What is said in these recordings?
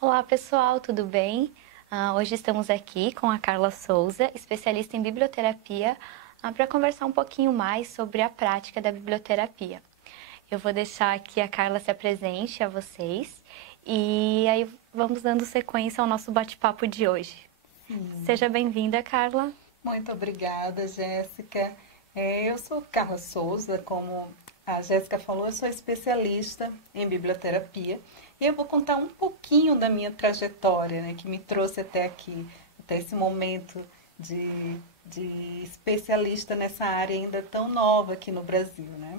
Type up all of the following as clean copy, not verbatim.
Olá pessoal, tudo bem? Hoje estamos aqui com a Carla Souza, especialista em biblioterapia, para conversar um pouquinho mais sobre a prática da biblioterapia. Eu vou deixar aqui a Carla se apresente a vocês e aí vamos dando sequência ao nosso bate-papo de hoje. Seja bem-vinda, Carla. Muito obrigada, Jéssica. Eu sou Carla Souza, como a Jéssica falou, eu sou especialista em biblioterapia e eu vou contar um pouquinho da minha trajetória, né, que me trouxe até aqui, até esse momento de especialista nessa área ainda tão nova aqui no Brasil, né?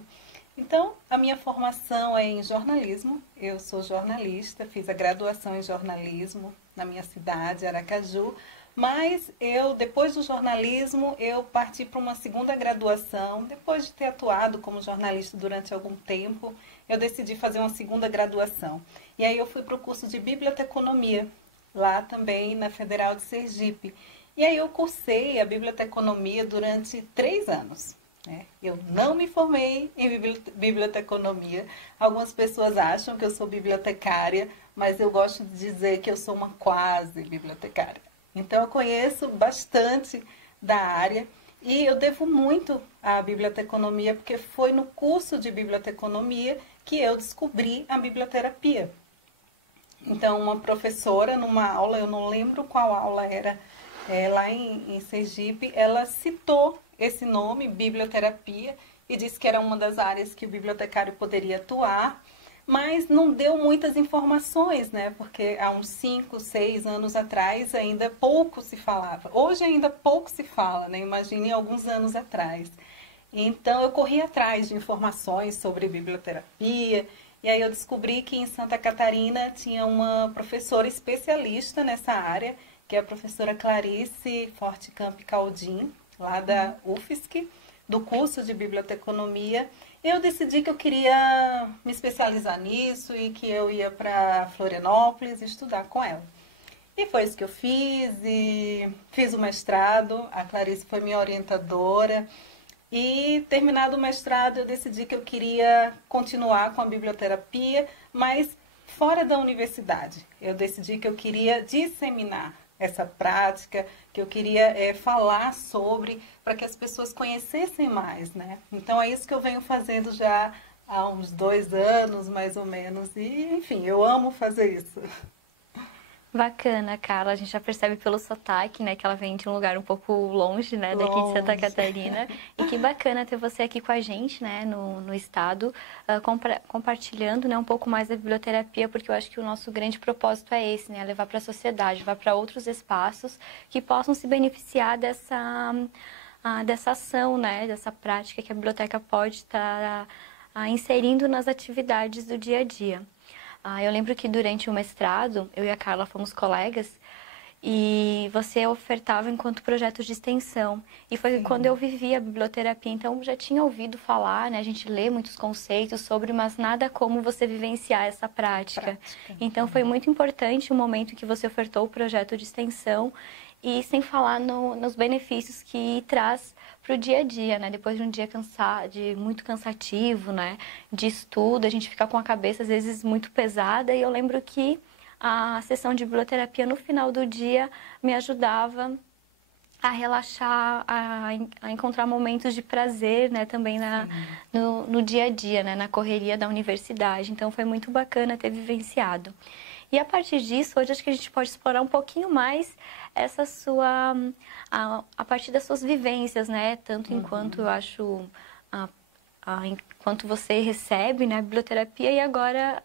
Então, a minha formação é em jornalismo. Eu sou jornalista, fiz a graduação em jornalismo na minha cidade, Aracaju, mas depois do jornalismo, eu parti para uma segunda graduação. Depois de ter atuado como jornalista durante algum tempo, eu decidi fazer uma segunda graduação. E aí eu fui para o curso de biblioteconomia, lá também na Federal de Sergipe. E aí eu cursei a biblioteconomia durante 3 anos. Eu não me formei em biblioteconomia. Algumas pessoas acham que eu sou bibliotecária, mas eu gosto de dizer que eu sou uma quase bibliotecária. Então eu conheço bastante da área e eu devo muito à biblioteconomia, porque foi no curso de biblioteconomia que eu descobri a biblioterapia. Então, uma professora, numa aula, eu não lembro qual aula era, lá em Sergipe, ela citou esse nome, biblioterapia, e disse que era uma das áreas que o bibliotecário poderia atuar, mas não deu muitas informações, né? Porque há uns 5, 6 anos atrás ainda pouco se falava. Hoje ainda pouco se fala, né? Imagine alguns anos atrás. Então eu corri atrás de informações sobre biblioterapia e aí eu descobri que em Santa Catarina tinha uma professora especialista nessa área, que é a professora Clarice Fortecamp Caldin, lá da UFSC, do curso de biblioteconomia. Eu decidi que eu queria me especializar nisso e que eu ia para Florianópolis estudar com ela. E foi isso que eu fiz, e fiz o mestrado, a Clarice foi minha orientadora, e terminado o mestrado eu decidi que eu queria continuar com a biblioterapia, mas fora da universidade. Eu decidi que eu queria disseminar essa prática, que eu queria falar sobre, para que as pessoas conhecessem mais, né? Então é isso que eu venho fazendo já há uns 2 anos, mais ou menos, e enfim, eu amo fazer isso. Bacana, Carla. A gente já percebe pelo sotaque, né, que ela vem de um lugar um pouco longe, né, daqui de Santa Longe. Catarina. E que bacana ter você aqui com a gente, né, no estado, compartilhando, né, um pouco mais da biblioterapia, porque eu acho que o nosso grande propósito é esse, né, levar para a sociedade, levar para outros espaços que possam se beneficiar dessa ação, né, dessa prática que a biblioteca pode estar inserindo nas atividades do dia a dia. Eu lembro que durante o mestrado, eu e a Carla fomos colegas e você ofertava enquanto projeto de extensão. E foi quando Sim, eu vivi a biblioterapia, então eu já tinha ouvido falar, né? A gente lê muitos conceitos sobre, mas nada como você vivenciar essa prática. prática. Então foi muito importante o momento que você ofertou o projeto de extensão e sem falar nos benefícios que traz para o dia a dia, né? Depois de um dia muito cansativo, né? De estudo, a gente fica com a cabeça às vezes muito pesada e eu lembro que a sessão de biblioterapia no final do dia me ajudava a relaxar, a encontrar momentos de prazer, né, também Sim. no dia a dia, né, na correria da universidade. Então foi muito bacana ter vivenciado. E a partir disso, hoje acho que a gente pode explorar um pouquinho mais essa a partir das suas vivências, né, tanto enquanto eu Uhum. acho enquanto você recebe, né, a biblioterapia e agora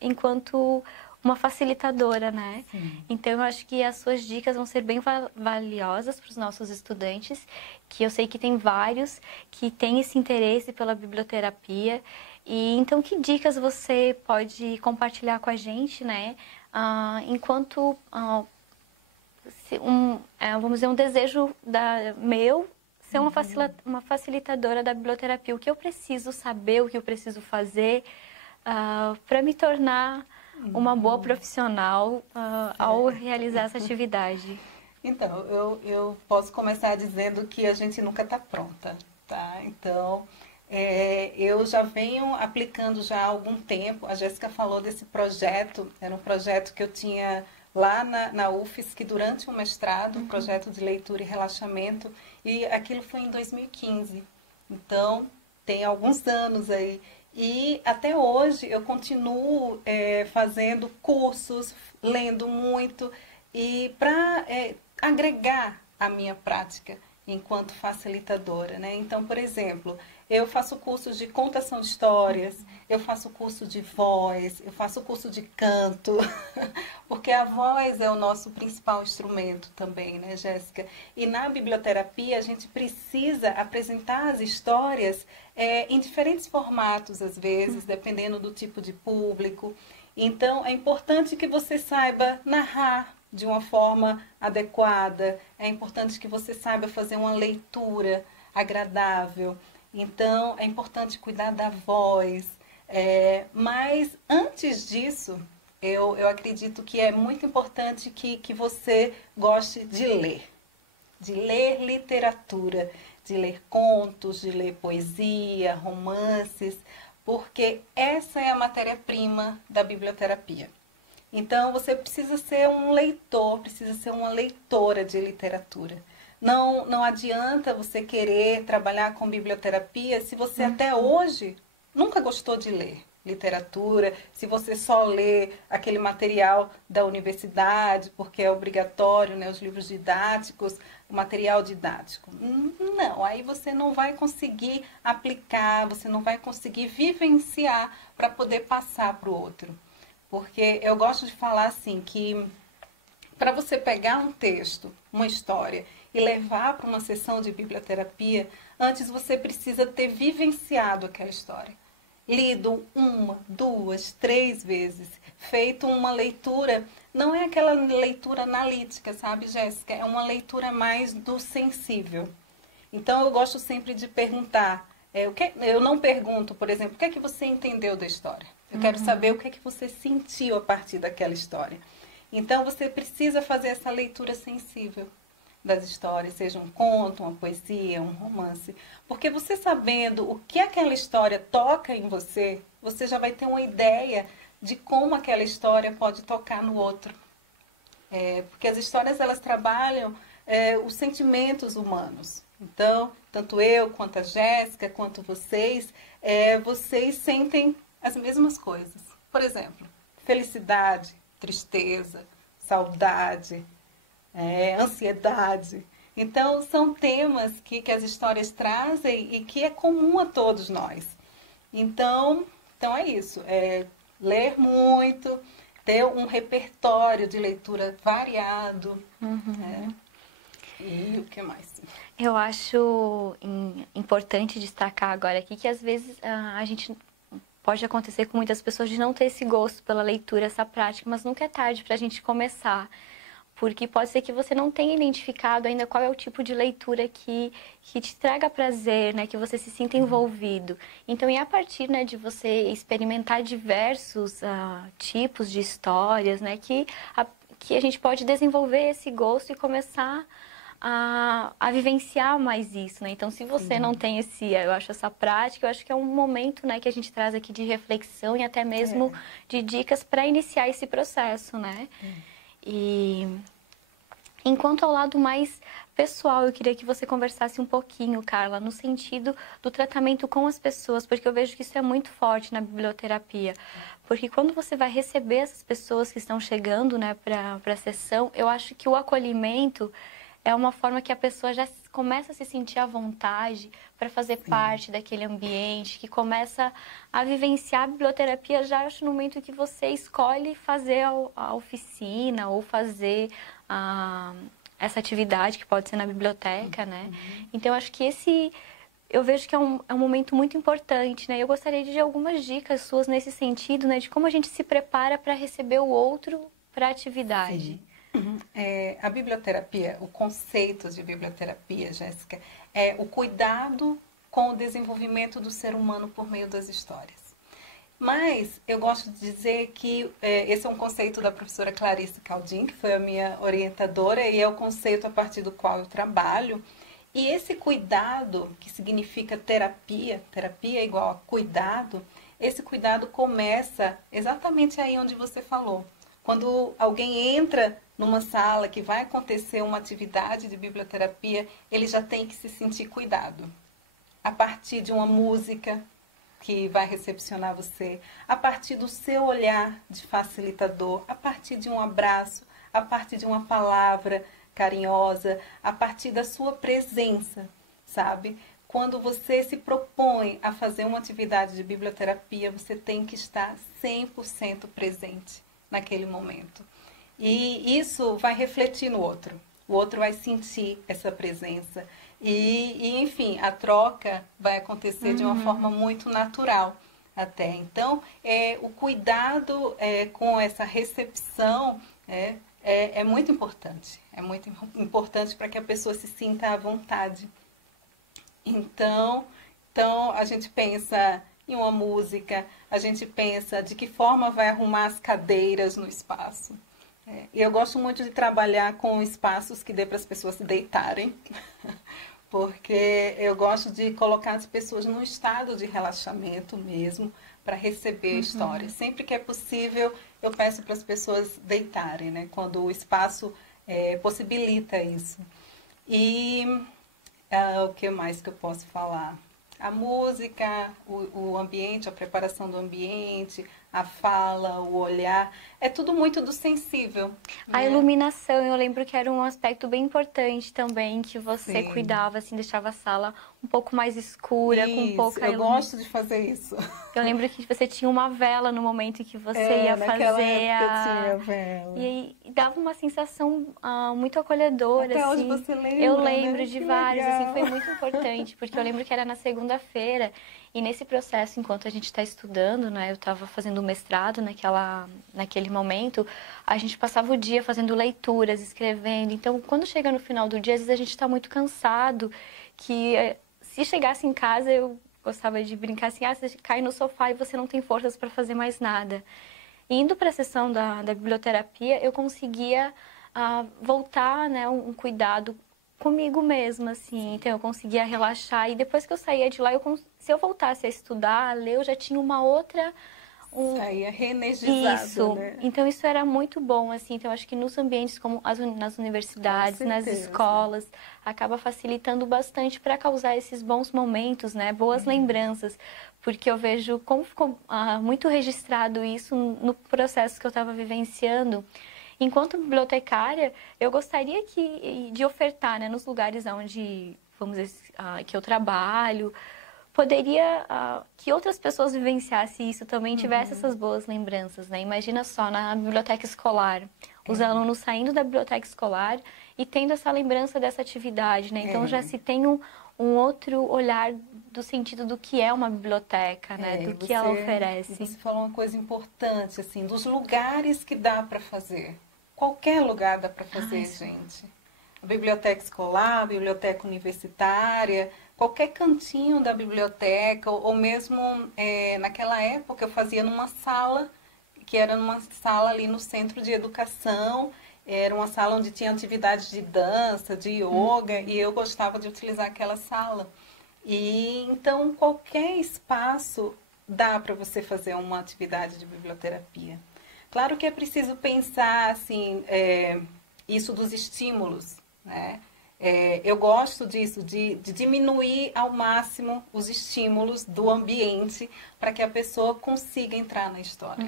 enquanto uma facilitadora, né? Sim. Então eu acho que as suas dicas vão ser bem valiosas para os nossos estudantes, que eu sei que tem vários que têm esse interesse pela biblioterapia. E então que dicas você pode compartilhar com a gente, né? Enquanto vamos dizer, um desejo meu ser Uhum. uma facilitadora da biblioterapia. O que eu preciso saber, o que eu preciso fazer para me tornar uma boa Uhum. profissional ao Certo. realizar essa atividade. Então, eu posso começar dizendo que a gente nunca está pronta, tá? Então, Eu já venho aplicando já há algum tempo. A Jéssica falou desse projeto, era um projeto que eu tinha lá na UFSC durante o mestrado, um projeto de leitura e relaxamento, e aquilo foi em 2015. Então, tem alguns anos aí. E até hoje eu continuo fazendo cursos, lendo muito, e para agregar a minha prática enquanto facilitadora, né? Então, por exemplo, eu faço cursos de contação de histórias, eu faço curso de voz, eu faço curso de canto, porque a voz é o nosso principal instrumento também, né, Jéssica? E na biblioterapia a gente precisa apresentar as histórias em diferentes formatos, às vezes, dependendo do tipo de público. Então, é importante que você saiba narrar de uma forma adequada, é importante que você saiba fazer uma leitura agradável. Então, é importante cuidar da voz. Mas, antes disso, eu acredito que é muito importante que você goste de ler literatura, de ler contos, de ler poesia, romances, porque essa é a matéria-prima da biblioterapia. Então, você precisa ser um leitor, precisa ser uma leitora de literatura. Não adianta você querer trabalhar com biblioterapia se você até hoje nunca gostou de ler literatura, se você só lê aquele material da universidade, porque é obrigatório, né, os livros didáticos, o material didático. Não, aí você não vai conseguir aplicar, você não vai conseguir vivenciar para poder passar para o outro. Porque eu gosto de falar assim, que para você pegar um texto, uma história, e levar para uma sessão de biblioterapia, antes você precisa ter vivenciado aquela história. Lido 1, 2, 3 vezes, feito uma leitura, não é aquela leitura analítica, sabe, Jéssica? É uma leitura mais do sensível. Então, eu gosto sempre de perguntar. Eu não pergunto, por exemplo, o que é que você entendeu da história? Eu quero saber o que é que você sentiu a partir daquela história. Então, você precisa fazer essa leitura sensível das histórias, seja um conto, uma poesia, um romance. Porque você sabendo o que aquela história toca em você, você já vai ter uma ideia de como aquela história pode tocar no outro. Porque as histórias, elas trabalham os sentimentos humanos. Então, tanto eu, quanto a Jéssica, quanto vocês, vocês sentem as mesmas coisas. Por exemplo, felicidade, tristeza, saudade, ansiedade. Então, são temas que as histórias trazem e que é comum a todos nós. Então é isso. Ler muito, ter um repertório de leitura variado. E o que mais? Eu acho importante destacar agora aqui que às vezes a gente pode acontecer com muitas pessoas de não ter esse gosto pela leitura, essa prática, mas nunca é tarde para a gente começar. Porque pode ser que você não tenha identificado ainda qual é o tipo de leitura que te traga prazer, né? Que você se sinta envolvido. Então, e a partir, né, de você experimentar diversos tipos de histórias, né? Que a gente pode desenvolver esse gosto e começar a vivenciar mais isso, né? Então, se você não tem eu acho essa prática, eu acho que é um momento, né, que a gente traz aqui de reflexão e até mesmo de dicas para iniciar esse processo, né? E enquanto ao lado mais pessoal, eu queria que você conversasse um pouquinho, Carla, no sentido do tratamento com as pessoas, porque eu vejo que isso é muito forte na biblioterapia. Porque quando você vai receber essas pessoas que estão chegando, né, para a sessão, eu acho que o acolhimento é uma forma que a pessoa já começa a se sentir à vontade para fazer parte daquele ambiente, que começa a vivenciar a biblioterapia já acho no momento que você escolhe fazer a oficina ou fazer essa atividade que pode ser na biblioteca, né? Então, eu acho que eu vejo que é um momento muito importante, né? Eu gostaria de algumas dicas suas nesse sentido, né? De como a gente se prepara para receber o outro para a atividade. A biblioterapia, o conceito de biblioterapia, Jéssica, é o cuidado com o desenvolvimento do ser humano por meio das histórias. Mas eu gosto de dizer que esse é um conceito da professora Clarice Caldin, que foi a minha orientadora, e é o conceito a partir do qual eu trabalho. E esse cuidado, que significa terapia, terapia é igual a cuidado, esse cuidado começa exatamente aí onde você falou. Quando alguém entra numa sala que vai acontecer uma atividade de biblioterapia, ele já tem que se sentir cuidado. A partir de uma música que vai recepcionar você, a partir do seu olhar de facilitador, a partir de um abraço, a partir de uma palavra carinhosa, a partir da sua presença, sabe? Quando você se propõe a fazer uma atividade de biblioterapia, você tem que estar 100% presente naquele momento. E isso vai refletir no outro. O outro vai sentir essa presença. Enfim, a troca vai acontecer de uma forma muito natural até. Então, o cuidado com essa recepção é muito importante. É muito importante para que a pessoa se sinta à vontade. Então a gente pensa em uma música, a gente pensa de que forma vai arrumar as cadeiras no espaço. E eu gosto muito de trabalhar com espaços que dê para as pessoas se deitarem, porque eu gosto de colocar as pessoas num estado de relaxamento mesmo, para receber a história. Sempre que é possível, eu peço para as pessoas deitarem, né? Quando o espaço possibilita isso. E o que mais que eu posso falar? A música, o ambiente, a preparação do ambiente, a fala, o olhar, é tudo muito do sensível. A né? iluminação, eu lembro que era um aspecto bem importante também, que você Sim. cuidava, assim, deixava a sala um pouco mais escura, com pouca eu gosto de fazer isso. Eu lembro que você tinha uma vela no momento em que você ia naquela fazer época tinha vela. E dava uma sensação muito acolhedora, Até assim. hoje você lembra, Eu lembro né? de Que vários, legal. assim, foi muito importante, porque eu lembro que era na segunda-feira, e nesse processo, enquanto a gente está estudando, né, eu estava fazendo um mestrado naquele momento, a gente passava o dia fazendo leituras, escrevendo. Então, quando chega no final do dia, às vezes a gente está muito cansado, que se chegasse em casa, eu gostava de brincar assim, você cai no sofá e você não tem forças para fazer mais nada. E indo para a sessão da biblioterapia, eu conseguia voltar, né, um cuidado comigo mesma, assim. Então, eu conseguia relaxar. E depois que eu saía de lá, se eu voltasse a estudar, a ler, eu já tinha uma outra... Saía reenergizado, Isso. né? Então, isso era muito bom, assim. Então, eu acho que nos ambientes como nas universidades, nas escolas, acaba facilitando bastante para causar esses bons momentos, né? Boas lembranças. Porque eu vejo como ficou muito registrado isso no processo que eu estava vivenciando. Enquanto bibliotecária, eu gostaria de ofertar, né, nos lugares onde, vamos dizer, que eu trabalho, poderia que outras pessoas vivenciassem isso também, tivessem essas boas lembranças, né? Imagina só, na biblioteca escolar, os alunos saindo da biblioteca escolar e tendo essa lembrança dessa atividade, né? Então já se tem um outro olhar do sentido do que é uma biblioteca, né? Do que ela oferece. Você falou uma coisa importante, assim, dos lugares que dá para fazer. Qualquer lugar dá para fazer, gente. A biblioteca escolar, a biblioteca universitária, qualquer cantinho da biblioteca, ou mesmo naquela época eu fazia numa sala, que era numa sala ali no centro de educação, era uma sala onde tinha atividades de dança, de yoga, e eu gostava de utilizar aquela sala. E então qualquer espaço dá para você fazer uma atividade de biblioterapia. Claro que é preciso pensar assim, isso dos estímulos, né? Eu gosto disso, de diminuir ao máximo os estímulos do ambiente para que a pessoa consiga entrar na história.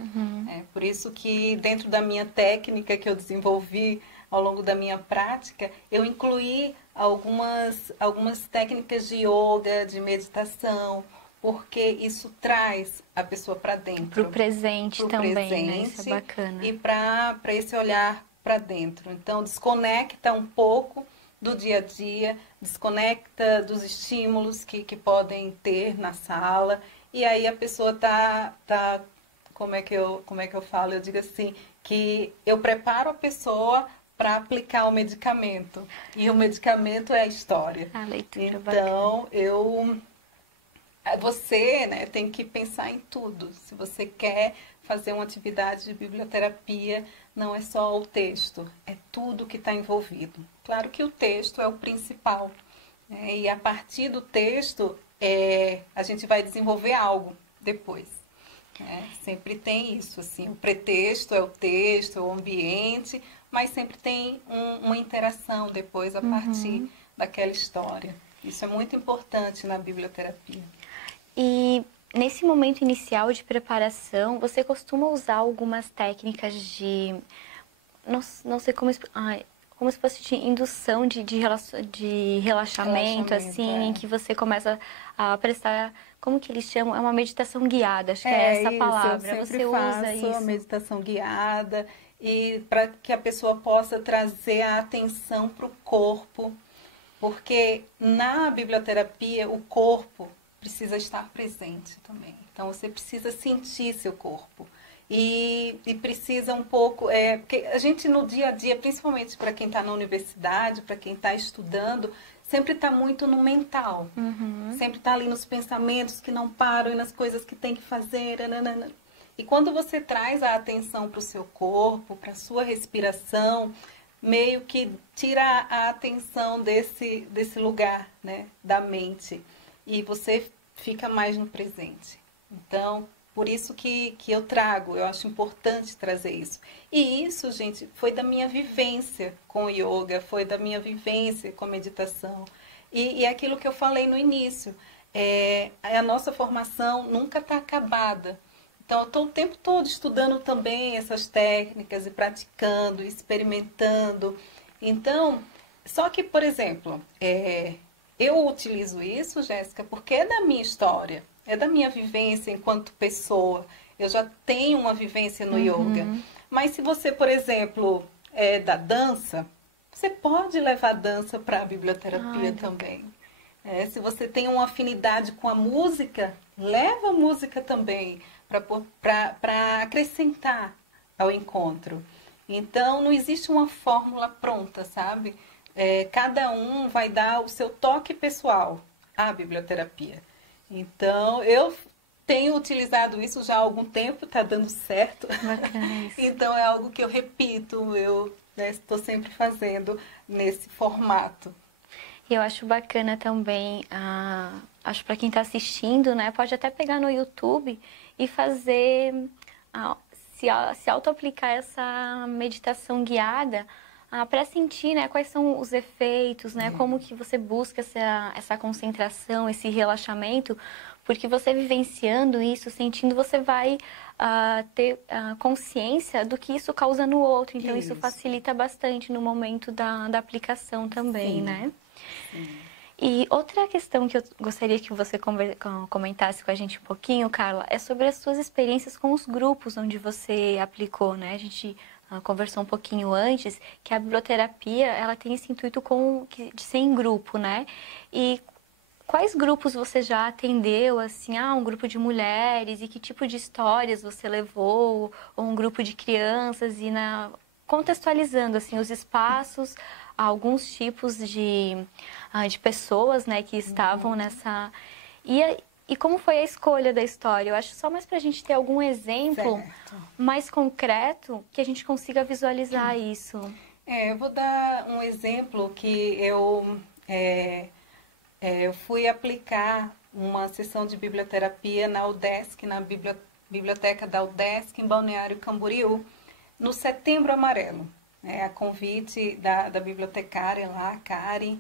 Por isso que dentro da minha técnica que eu desenvolvi ao longo da minha prática, eu incluí algumas técnicas de yoga, de meditação, porque isso traz a pessoa para dentro. Para o presente também, né? Isso é bacana. E para esse olhar para dentro. Então, desconecta um pouco do dia a dia, desconecta dos estímulos que podem ter na sala, e aí a pessoa tá como é que eu falo? Eu digo assim, que eu preparo a pessoa para aplicar o medicamento, e o medicamento é a história. A leitura então, você, né, tem que pensar em tudo. Se você quer fazer uma atividade de biblioterapia, não é só o texto, é tudo que está envolvido. Claro que o texto é o principal, né? E a partir do texto, a gente vai desenvolver algo depois. Sempre tem isso, assim, o pretexto é o texto, é o ambiente, mas sempre tem uma interação depois a partir daquela história. Isso é muito importante na biblioterapia. E nesse momento inicial de preparação, você costuma usar algumas técnicas de, não sei como, como se fosse de indução de relaxamento, assim, em que você começa a prestar, como que eles chamam? É uma meditação guiada, acho que é essa isso, palavra. eu Você faço usa isso? a meditação guiada e para que a pessoa possa trazer a atenção para o corpo, porque na biblioterapia o corpo precisa estar presente também. Então você precisa sentir seu corpo. E precisa um pouco, porque a gente no dia a dia, principalmente para quem está na universidade, para quem está estudando, sempre está muito no mental. Sempre está ali nos pensamentos que não param e nas coisas que tem que fazer. Nanana. E quando você traz a atenção para o seu corpo, para a sua respiração, meio que tira a atenção desse lugar, né, da mente. E você fica mais no presente. Então, por isso que eu trago, eu acho importante trazer isso. E isso, gente, foi da minha vivência com o yoga, foi da minha vivência com a meditação. E aquilo que eu falei no início, a nossa formação nunca está acabada. Então, eu estou o tempo todo estudando também essas técnicas e praticando, experimentando. Então, só que, por exemplo, eu utilizo isso, Jéssica, porque é da minha história, é da minha vivência enquanto pessoa. Eu já tenho uma vivência no yoga. Mas se você, por exemplo, é da dança, você pode levar a dança para a biblioterapia também. Se você tem uma afinidade com a música, leva a música também para acrescentar ao encontro. Então, não existe uma fórmula pronta, sabe? Cada um vai dar o seu toque pessoal à biblioterapia. Então, eu tenho utilizado isso já há algum tempo, está dando certo. Bacana isso. Então, é algo que eu repito, eu estou sempre fazendo nesse formato. E eu acho bacana também, acho para quem está assistindo, né, pode até pegar no YouTube e fazer, se auto-aplicar essa meditação guiada para sentir, né, quais são os efeitos, né, como que você busca essa concentração, esse relaxamento, porque você vivenciando isso, sentindo, você vai ter consciência do que isso causa no outro. Então, isso facilita bastante no momento da aplicação também, né? Sim. E outra questão que eu gostaria que você comentasse com a gente um pouquinho, Carla, é sobre as suas experiências com os grupos onde você aplicou, né? A gente conversou um pouquinho antes que a biblioterapia, ela tem esse intuito de ser em grupo, né? E quais grupos você já atendeu, assim, um grupo de mulheres, e que tipo de histórias você levou, ou um grupo de crianças, contextualizando, assim, os espaços, alguns tipos de pessoas, né, que estavam nessa... E como foi a escolha da história? Eu acho só mais para a gente ter algum exemplo mais concreto que a gente consiga visualizar isso. Eu vou dar um exemplo que eu fui aplicar uma sessão de biblioterapia na UDESC, na biblioteca da UDESC, em Balneário Camboriú, no Setembro Amarelo, a convite da bibliotecária lá, Karen.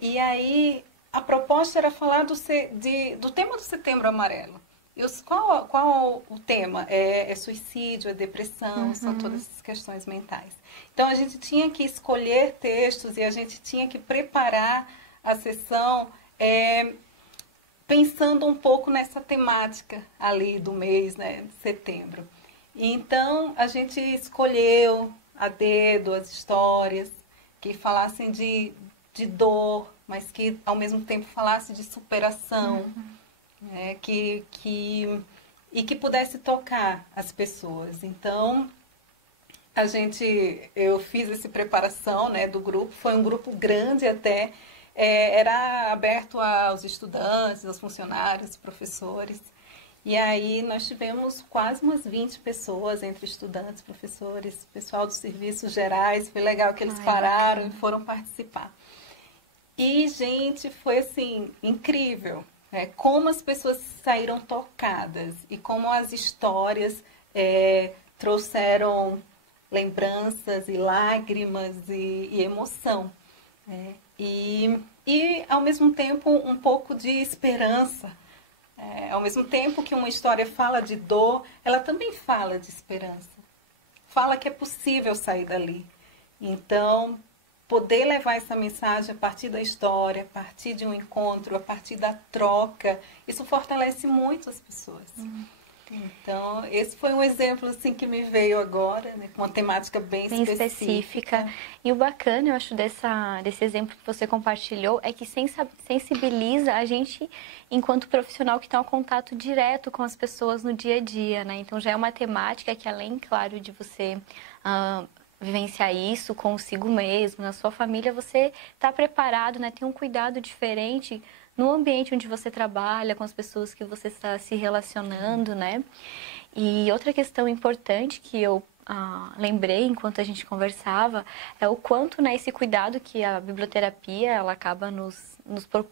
E aí a proposta era falar do tema do Setembro Amarelo. E qual o tema? É suicídio, é depressão, são todas essas questões mentais. Então a gente tinha que escolher textos e a gente tinha que preparar a sessão pensando um pouco nessa temática ali do mês, né, de setembro. Então, a gente escolheu a dedo as histórias que falassem de dor, mas que ao mesmo tempo falassem de superação, né, e que pudesse tocar as pessoas. Então, eu fiz essa preparação, né, do grupo, foi um grupo grande até, era aberto aos estudantes, aos funcionários, professores. E aí nós tivemos quase umas 20 pessoas, entre estudantes, professores, pessoal dos serviços gerais. Foi legal que eles pararam e foram participar. E, gente, foi assim, incrível, né? Como as pessoas saíram tocadas e como as histórias trouxeram lembranças e lágrimas e emoção, né? E, ao mesmo tempo, um pouco de esperança. Ao mesmo tempo que uma história fala de dor, ela também fala de esperança. Fala que é possível sair dali. Então, poder levar essa mensagem a partir da história, a partir de um encontro, a partir da troca, isso fortalece muito as pessoas. Então, esse foi um exemplo assim que me veio agora, né, com uma temática bem específica. E o bacana, eu acho, desse exemplo que você compartilhou é que sensibiliza a gente, enquanto profissional que está em contato direto com as pessoas no dia a dia, né? Então, já é uma temática que, além, claro, de você vivenciar isso consigo mesmo, na sua família, você está preparado, né? Tem um cuidado diferente no ambiente onde você trabalha, com as pessoas que você está se relacionando, né? E outra questão importante que eu lembrei enquanto a gente conversava é o quanto, né, esse cuidado que a biblioterapia ela acaba nos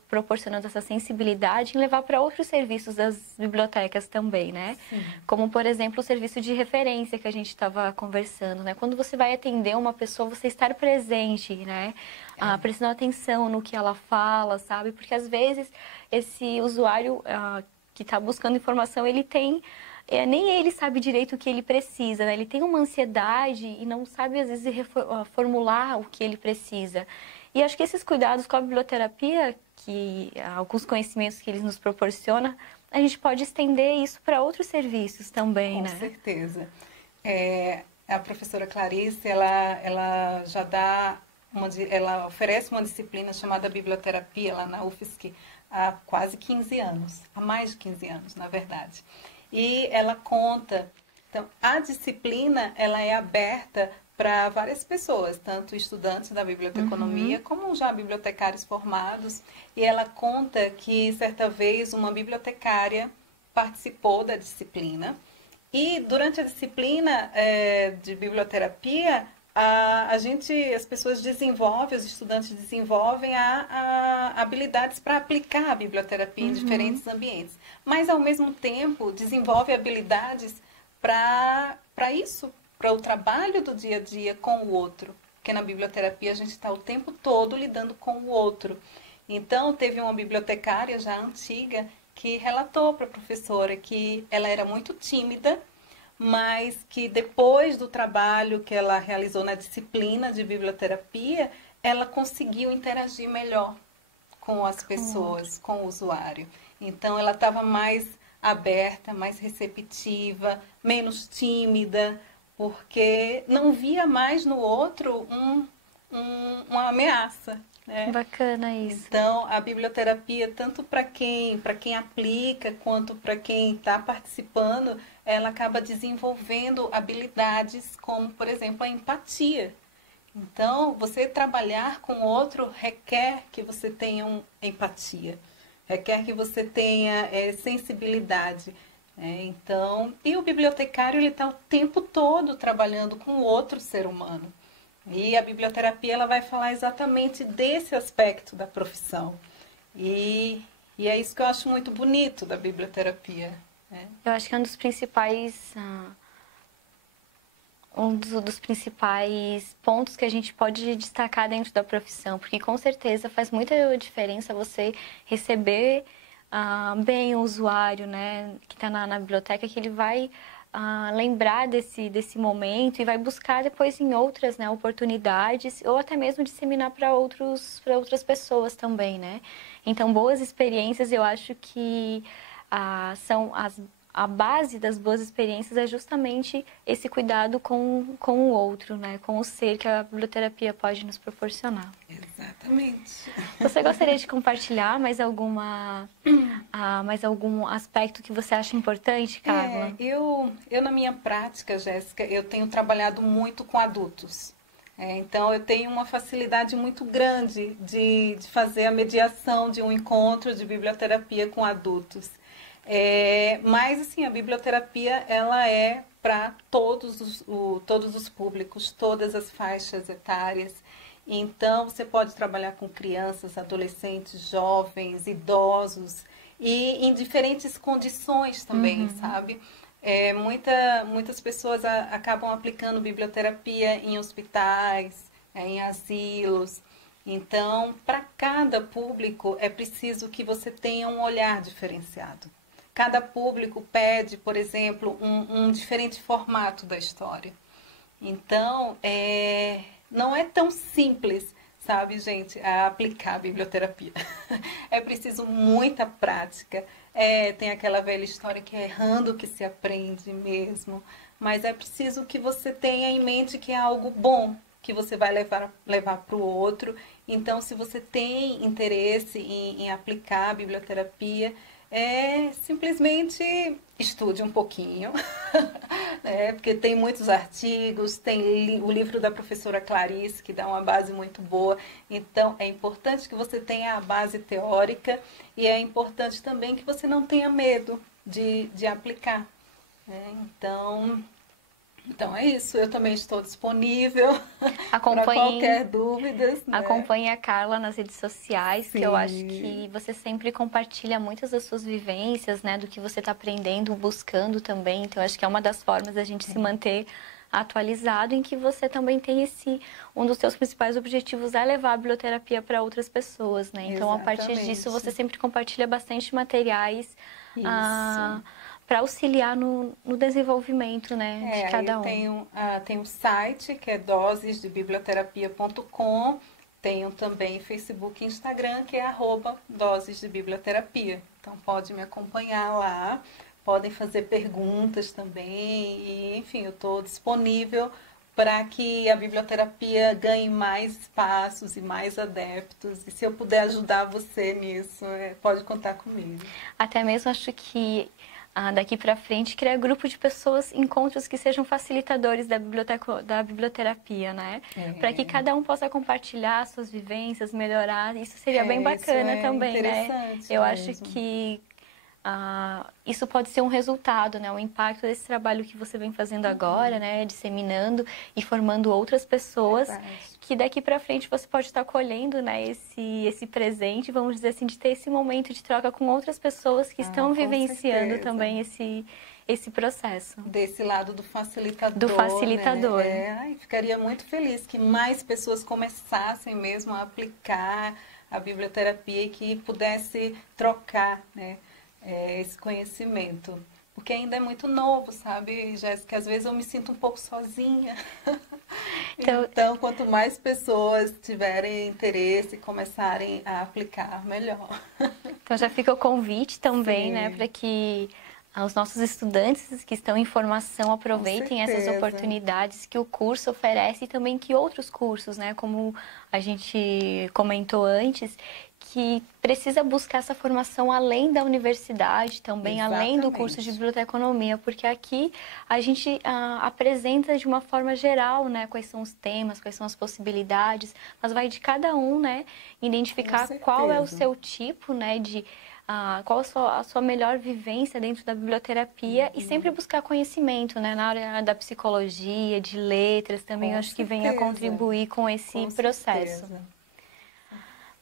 proporcionando essa sensibilidade em levar para outros serviços das bibliotecas também, né? Sim. Como, por exemplo, o serviço de referência que a gente estava conversando, né? Quando você vai atender uma pessoa, você estar presente, né? Prestando atenção no que ela fala, sabe? Porque às vezes esse usuário que está buscando informação, ele tem nem ele sabe direito o que ele precisa, né? Ele tem uma ansiedade e não sabe, às vezes, formular o que ele precisa. E acho que esses cuidados com a biblioterapia, que alguns conhecimentos que eles nos proporcionam, a gente pode estender isso para outros serviços também, né? Com certeza. A professora Clarice, ela já dá ela oferece uma disciplina chamada biblioterapia lá na UFSC há quase 15 anos, há mais de 15 anos, na verdade. E ela conta, então, a disciplina ela é aberta para várias pessoas, tanto estudantes da biblioteconomia como já bibliotecários formados. E ela conta que certa vez uma bibliotecária participou da disciplina e durante a disciplina de biblioterapia as pessoas desenvolvem, os estudantes desenvolvem habilidades para aplicar a biblioterapia em diferentes ambientes. Mas, ao mesmo tempo, desenvolve habilidades para isso, para o trabalho do dia a dia com o outro. Porque na biblioterapia a gente está o tempo todo lidando com o outro. Então, teve uma bibliotecária já antiga que relatou para a professora que ela era muito tímida, mas que depois do trabalho que ela realizou na disciplina de biblioterapia, ela conseguiu interagir melhor com as pessoas, com o usuário. Então, ela estava mais aberta, mais receptiva, menos tímida, porque não via mais no outro uma ameaça. Né? Bacana isso. Então, a biblioterapia, tanto para quem aplica, quanto para quem está participando, ela acaba desenvolvendo habilidades como, por exemplo, a empatia. Então, você trabalhar com o outro requer que você tenha empatia, requer que você tenha sensibilidade. Então, e o bibliotecário ele está o tempo todo trabalhando com o outro ser humano. E a biblioterapia ela vai falar exatamente desse aspecto da profissão. E é isso que eu acho muito bonito da biblioterapia. Né? Eu acho que é um dos principais pontos que a gente pode destacar dentro da profissão, porque com certeza faz muita diferença você receber bem o usuário, né, que está na biblioteca, que ele vai lembrar desse momento e vai buscar depois em outras, né, oportunidades ou até mesmo disseminar para outras pessoas também, né? Então, boas experiências, eu acho que são a base das boas experiências é justamente esse cuidado com o outro, né? Com o ser que a biblioterapia pode nos proporcionar. Exatamente. Você gostaria de compartilhar mais algum aspecto que você acha importante, Carla? Eu na minha prática, Jéssica, eu tenho trabalhado muito com adultos. Então, eu tenho uma facilidade muito grande de fazer a mediação de um encontro de biblioterapia com adultos. Mas, assim, a biblioterapia, ela é para todos os públicos, todas as faixas etárias. Então, você pode trabalhar com crianças, adolescentes, jovens, idosos e em diferentes condições também, sabe? Muitas pessoas acabam aplicando biblioterapia em hospitais, em asilos. Então, para cada público é preciso que você tenha um olhar diferenciado. Cada público pede, por exemplo, um diferente formato da história. Então, não é tão simples, sabe, gente, a aplicar a biblioterapia. É preciso muita prática. Tem aquela velha história que é errando que se aprende mesmo. Mas é preciso que você tenha em mente que é algo bom, que você vai levar para o outro. Então, se você tem interesse em aplicar a biblioterapia, simplesmente estude um pouquinho, porque tem muitos artigos, tem o livro da professora Clarice, que dá uma base muito boa. Então, é importante que você tenha a base teórica e é importante também que você não tenha medo de aplicar. Então é isso, eu também estou disponível para qualquer dúvida. Né? Acompanhe a Carla nas redes sociais, que eu acho que você sempre compartilha muitas das suas vivências, né? Do que você está aprendendo, buscando também. Então, acho que é uma das formas da gente se manter atualizado, em que você também tem um dos seus principais objetivos é levar a biblioterapia para outras pessoas, né? Então, a partir disso, você sempre compartilha bastante materiais. Para auxiliar no desenvolvimento, né, de cada um. Tem um site que é dosesdebiblioterapia.com, tenho também Facebook e Instagram, que é @dosesdebiblioterapia. Então, pode me acompanhar lá, podem fazer perguntas também, e, enfim, eu estou disponível para que a biblioterapia ganhe mais espaços e mais adeptos. E se eu puder ajudar você nisso, pode contar comigo. Até mesmo acho que daqui para frente, criar grupo de pessoas, encontros que sejam facilitadores da biblioterapia, né? Para que cada um possa compartilhar suas vivências, melhorar. Isso seria bem bacana também, né? Eu acho que isso pode ser um resultado, né? O impacto desse trabalho que você vem fazendo agora, né? Disseminando e formando outras pessoas. Que daqui para frente você pode estar colhendo, né, esse presente, vamos dizer assim, de ter esse momento de troca com outras pessoas que estão vivenciando também esse processo. Desse lado do facilitador. Né? Ficaria muito feliz que mais pessoas começassem mesmo a aplicar a biblioterapia e que pudesse trocar, né, esse conhecimento. Porque ainda é muito novo, sabe, Jéssica? Às vezes eu me sinto um pouco sozinha. Então, quanto mais pessoas tiverem interesse e começarem a aplicar, melhor. Então, já fica o convite também, né? Para que os nossos estudantes que estão em formação aproveitem essas oportunidades que o curso oferece e também que outros cursos, né? Como a gente comentou antes, que precisa buscar essa formação além da universidade também, além do curso de biblioteconomia, porque aqui a gente apresenta de uma forma geral, né, quais são os temas, quais são as possibilidades, mas vai de cada um, né, identificar qual é o seu tipo, né, qual a sua melhor vivência dentro da biblioterapia e sempre buscar conhecimento, né, na área da psicologia, de letras também, eu acho que vem a contribuir com esse processo.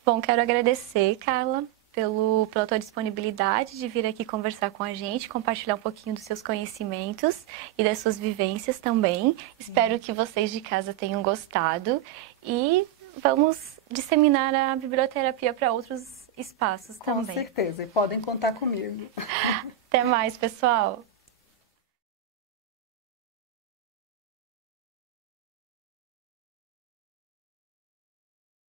Bom, quero agradecer, Carla, pela tua disponibilidade de vir aqui conversar com a gente, compartilhar um pouquinho dos seus conhecimentos e das suas vivências também. Espero que vocês de casa tenham gostado e vamos disseminar a biblioterapia para outros espaços também. Com certeza, e podem contar comigo. Até mais, pessoal!